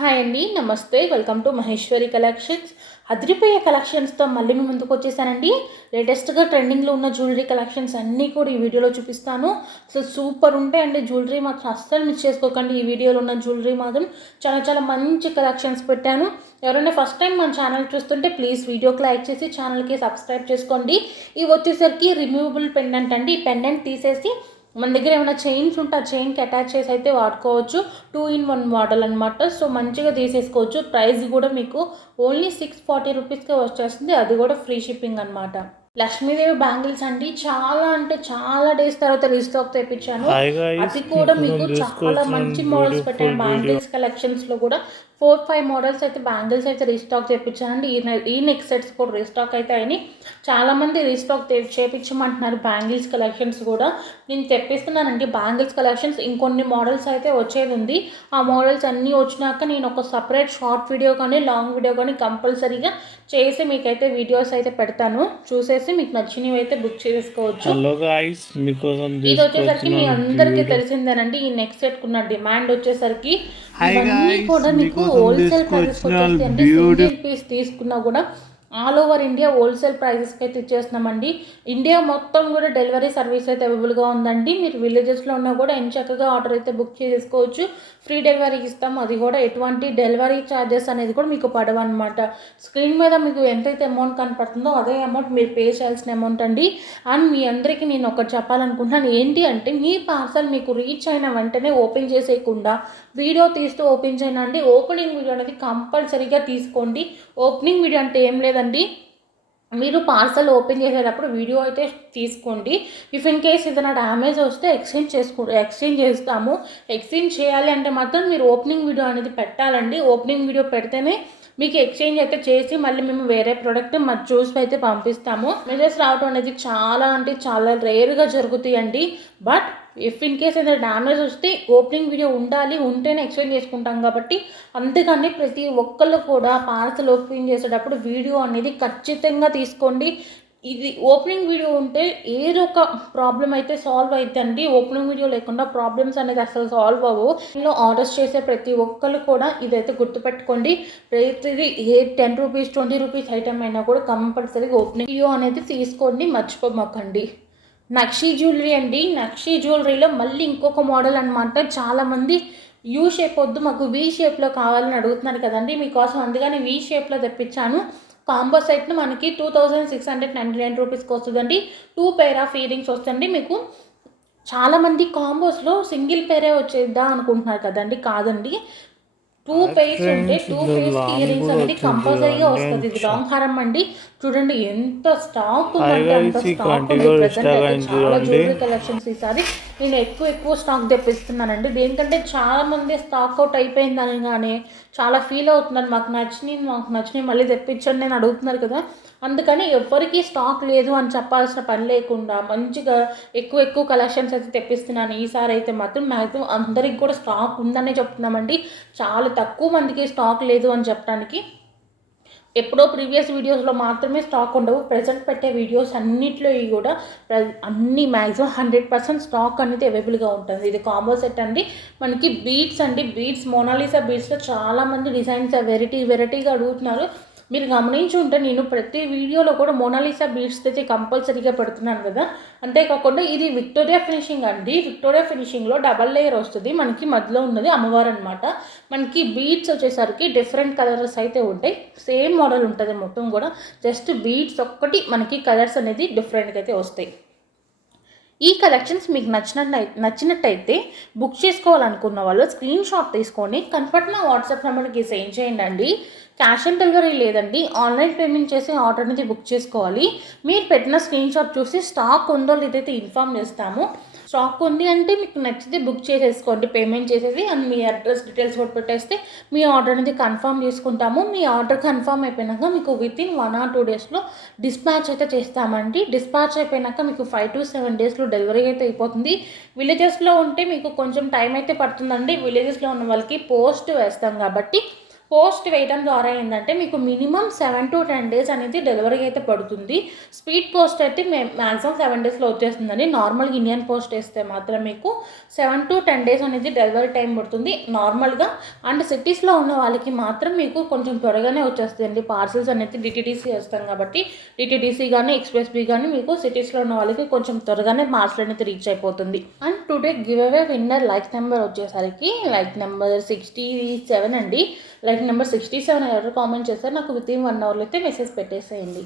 Hi అండి, నమస్తే. Welcome to Maheshwari collections. అదిరిపోయే కలెక్షన్స్తో మళ్ళీ మీ ముందుకు వచ్చేసానండి. లేటెస్ట్గా ట్రెండింగ్లో ఉన్న జ్యువెలరీ కలెక్షన్స్ అన్నీ కూడా ఈ వీడియోలో చూపిస్తాను. అసలు సూపర్ ఉంటాయండి. జ్యువెలరీ మాత్రం అస్సలు మిస్ చేసుకోకండి. ఈ వీడియోలో ఉన్న జ్యువెలరీ మాత్రం చాలా చాలా మంచి కలెక్షన్స్ పెట్టాను. ఎవరైనా ఫస్ట్ టైం మన ఛానల్ చూస్తుంటే ప్లీజ్ వీడియోకి లైక్ చేసి ఛానల్కి సబ్స్క్రైబ్ చేసుకోండి. ఇవి వచ్చేసరికి రిమూవబుల్ పెండెంట్ అండి. ఈ పెండెంట్ తీసేసి మన దగ్గర ఏమైనా చైన్స్ ఉంటే ఆ చైన్కి అటాచ్ చేసి అయితే వాడుకోవచ్చు. 2-in-1 మోడల్ అనమాట. సో మంచిగా తీసేసుకోవచ్చు. ప్రైస్ కూడా మీకు ఓన్లీ 640 రూపీస్కే వచ్చేస్తుంది. అది కూడా ఫ్రీ షిప్పింగ్ అనమాట. లక్ష్మీదేవి బ్యాంగిల్స్ అండి. చాలా అంటే చాలా డేస్ తర్వాత రీస్టాక్ తెప్పించాను. అది కూడా మీకు చాలా మంచి మోడల్స్ పెట్టాను. బ్యాంగిల్స్ కలెక్షన్స్లో కూడా 4-5 మోడల్స్ అయితే బ్యాంగిల్స్ అయితే రీస్టాక్ తెప్పించానండి. ఈ నెక్ సెట్స్ కూడా రీస్టాక్ అయితే అయినాయి. చాలామంది రీస్టాక్ చేపించమంటున్నారు. బ్యాంగిల్స్ కలెక్షన్స్ కూడా నేను తెప్పిస్తున్నానండి. బ్యాంగిల్స్ కలెక్షన్స్ ఇంకొన్ని మోడల్స్ అయితే వచ్చేది ఉంది. ఆ మోడల్స్ అన్నీ వచ్చినాక నేను ఒక సపరేట్ షార్ట్ వీడియో కానీ లాంగ్ వీడియో కానీ కంపల్సరీగా చేసి మీకైతే వీడియోస్ అయితే పెడతాను. చూసేసి మీకు నచ్చినవి అయితే బుక్ చేసుకోవచ్చు. ఇది వచ్చేసరికి మీ అందరికీ తెలిసిందేనండి. ఈ నెక్ సెట్ ఉన్న డిమాండ్ వచ్చేసరికి ఇవన్నీ కూడా మీకు హోల్సేల్ ప్రైసెస్ వచ్చేసి అంటే సింగిల్ పీస్ తీసుకున్నా కూడా ఆల్ ఓవర్ ఇండియా హోల్సేల్ ప్రైజెస్కి అయితే ఇచ్చేస్తున్నామండి. ఇండియా మొత్తం కూడా డెలివరీ సర్వీస్ అయితే అవైలబుల్గా ఉందండి. మీరు విలేజెస్లో ఉన్నా కూడా చక్కగా ఆర్డర్ అయితే బుక్ చేసుకోవచ్చు. ఫ్రీ డెలివరీ ఇస్తాము. అది కూడా ఎటువంటి డెలివరీ ఛార్జెస్ అనేది కూడా మీకు పడవన్నమాట. స్క్రీన్ మీద మీకు ఎంతైతే అమౌంట్ కనపడుతుందో అదే అమౌంట్ మీరు పే చేయాల్సిన అమౌంట్ అండి. అండ్ మీ అందరికీ నేను ఒకటి చెప్పాలనుకుంటున్నాను. ఏంటి అంటే మీ పార్సల్ మీకు రీచ్ అయిన వెంటనే ఓపెన్ చేసేయకుండా వీడియో తీస్తూ ఓపెన్ చేయండి. ఓపెనింగ్ వీడియో అనేది కంపల్సరీగా తీసుకోండి. ఓపెనింగ్ వీడియో అంటే ఏం లేదండి, మీరు పార్సల్ ఓపెన్ చేసేటప్పుడు వీడియో అయితే తీసుకోండి. ఇఫ్ ఇన్ కేస్ ఏదైనా డ్యామేజ్ వస్తే ఎక్స్చేంజ్ చేస్తాము. ఎక్స్చేంజ్ చేయాలి అంటే మాత్రం మీరు ఓపెనింగ్ వీడియో అనేది పెట్టాలండి. ఓపెనింగ్ వీడియో పెడితేనే మీకు ఎక్స్చేంజ్ అయితే చేసి మళ్ళీ మేము వేరే ప్రోడక్ట్ చూసి అయితే పంపిస్తాము. మెసేజ్ రావడం అనేది చాలా అంటే చాలా రేర్గా జరుగుతాయండి. బట్ ఇఫ్ ఇన్ కేస్ ఏదైనా డ్యామేజ్ వస్తే ఓపెనింగ్ వీడియో ఉండాలి, ఉంటేనే ఎక్స్చేంజ్ చేసుకుంటాం కాబట్టి అందుకని ప్రతి ఒక్కళ్ళు కూడా పార్సల్ ఓపెన్ చేసేటప్పుడు వీడియో అనేది ఖచ్చితంగా తీసుకోండి. ఇది ఓపెనింగ్ వీడియో ఉంటే ఏదో ఒక ప్రాబ్లం అయితే సాల్వ్ అవుతుందండి. ఓపెనింగ్ వీడియో లేకుండా ప్రాబ్లమ్స్ అనేది అసలు సాల్వ్ అవ్వవు. ఇందులో ఆర్డర్స్ చేసే ప్రతి ఒక్కళ్ళు కూడా ఇదైతే గుర్తుపెట్టుకోండి. ప్రతిదీ 10 రూపీస్ 20 రూపీస్ ఐటమ్ అయినా కూడా కంపల్సరీగా ఓపెనింగ్ వీడియో అనేది తీసుకోండి, మర్చిపోమాకండి. నక్షి జ్యువెలరీ అండి. నక్షి జ్యువెలరీలో మళ్ళీ ఇంకొక మోడల్ అనమాట. చాలామంది యూ షేప్ వద్దు మాకు వీ షేప్లో కావాలని అడుగుతున్నారు కదండి. మీకోసం అందుకని వీ షేప్లో తెప్పించాను. కాంబో సెట్ను మనకి 2699 రూపీస్కి వస్తుందండి. 2 పెయిర్ ఆఫ్ ఇయరింగ్స్ వస్తుంది మీకు. చాలామంది కాంబోస్లో సింగిల్ పేరే వచ్చేద్దా అనుకుంటున్నారు కదండి. కాదండి, 2 పెయిర్స్ ఉంటే 2 పెయిర్స్ ఇయరింగ్స్ అనేది కంపల్సరీగా వస్తుంది. ఇది లాంగ్ హారం అండి. చూడండి ఎంత స్టాక్ ఉందంటే అంత స్టాక్ ఉంది. ప్రజెంట్ అయితే చాలా జ్యువెలరీ కలెక్షన్స్ ఈసారి నేను ఎక్కువ స్టాక్ తెప్పిస్తున్నానండి. దేనికంటే చాలామంది స్టాక్ అవుట్ అయిపోయిందని కానీ చాలా ఫీల్ అవుతున్నారు. మాకు నచ్చినవి మళ్ళీ తెప్పించండి అని అడుగుతున్నారు కదా. అందుకని ఎవరికి స్టాక్ లేదు అని చెప్పాల్సిన పని లేకుండా మంచిగా ఎక్కువ కలెక్షన్స్ అయితే తెప్పిస్తున్నాను. ఈసారి అయితే మాత్రం మ్యాక్సిమం అందరికి కూడా స్టాక్ ఉందనే చెప్తున్నామండి. చాలా తక్కువ మందికి స్టాక్ లేదు అని చెప్పడానికి. ఎప్పుడో ప్రీవియస్ వీడియోస్లో మాత్రమే స్టాక్ ఉండవు. ప్రజెంట్ పెట్టే వీడియోస్ అన్నిట్లో కూడా అన్ని మ్యాక్సిమం 100% స్టాక్ అనేది అవైలబుల్గా ఉంటుంది. ఇది కాంబో సెట్ అండి. మనకి బీడ్స్ అండి. బీడ్స్ మోనాలిసా బీడ్స్లో చాలామంది డిజైన్స్ వెరైటీగా అడుగుతున్నారు. మీరు గమనించి ఉంటే నేను ప్రతి వీడియోలో కూడా మోనాలిసా బీడ్స్ తెచ్చి కంపల్సరీగా పెడుతున్నాను కదా. అంతేకాకుండా ఇది విక్టోరియా ఫినిషింగ్ అండి. విక్టోరియా ఫినిషింగ్లో డబల్ లేయర్ వస్తుంది. మనకి మధ్యలో ఉన్నది అమ్మవారు అనమాట. మనకి బీడ్స్ వచ్చేసరికి డిఫరెంట్ కలర్స్ అయితే ఉంటాయి. సేమ్ మోడల్ ఉంటుంది మొత్తం కూడా. జస్ట్ బీడ్స్ ఒక్కటి మనకి కలర్స్ అనేది డిఫరెంట్గా అయితే వస్తాయి. ఈ కలెక్షన్స్ మీకు నచ్చినట్టయితే బుక్ చేసుకోవాలనుకున్న వాళ్ళు స్క్రీన్ షాట్ తీసుకొని కనపడిన వాట్సాప్ నెంబర్కి సెండ్ చేయండి. క్యాష్ ఆన్ డెలివరీ లేదండి. ఆన్లైన్ పేమెంట్ చేసి ఆర్డర్ అనేది బుక్ చేసుకోవాలి. మీరు పెట్టిన స్క్రీన్ షాట్ చూసి స్టాక్ ఉందో లేదైతే ఇన్ఫామ్ చేస్తాము. స్టాక్ ఉంది అంటే మీకు నచ్చితే బుక్ చేసేసుకోండి. పేమెంట్ చేసేసి అండ్ మీ అడ్రస్ డీటెయిల్స్ కూడా పెట్టేస్తే మీ ఆర్డర్ అనేది కన్ఫర్మ్ చేసుకుంటాము. మీ ఆర్డర్ కన్ఫర్మ్ అయిపోయినాక మీకు వితిన్ 1 or 2 డేస్లో డిస్పాచ్ అయితే చేస్తామండి. డిస్పాచ్ అయిపోయినాక మీకు 5 to 7 డేస్లో డెలివరీ అయితే అయిపోతుంది. విలేజెస్లో ఉంటే మీకు కొంచెం టైం అయితే పడుతుందండి. విలేజెస్లో ఉన్న వాళ్ళకి పోస్ట్ వేస్తాం కాబట్టి పోస్ట్ వేయడం ద్వారా ఏంటంటే మీకు మినిమం 7 to 10 డేస్ అనేది డెలివరీ అయితే పడుతుంది. స్పీడ్ పోస్ట్ అయితే మ్యాక్సిమం 7 డేస్లో వచ్చేస్తుందండి. నార్మల్గా ఇండియన్ పోస్ట్ వేస్తే మాత్రం మీకు 7 to 10 డేస్ అనేది డెలివరీ టైం పడుతుంది నార్మల్గా. అండ్ సిటీస్లో ఉన్న వాళ్ళకి మాత్రం మీకు కొంచెం త్వరగానే వచ్చేస్తాయండి పార్సల్స్ అనేది. డిటీడీసీ వేస్తాం కాబట్టి డిటీడీసీ కానీ ఎక్స్ప్రెస్ బీ కానీ మీకు సిటీస్లో ఉన్న వాళ్ళకి కొంచెం త్వరగానే పార్సల్ అనేది రీచ్ అయిపోతుంది. And today give away winner like number వచ్చేసరికి లైక్ నెంబర్ 67 అండి. లైక్ నెంబర్ 67 ఎవరు కామెంట్ చేస్తారు నాకు విత్ ఇన్ 1 అవర్లో అయితే మెసేజ్ పెట్టేసేయండి.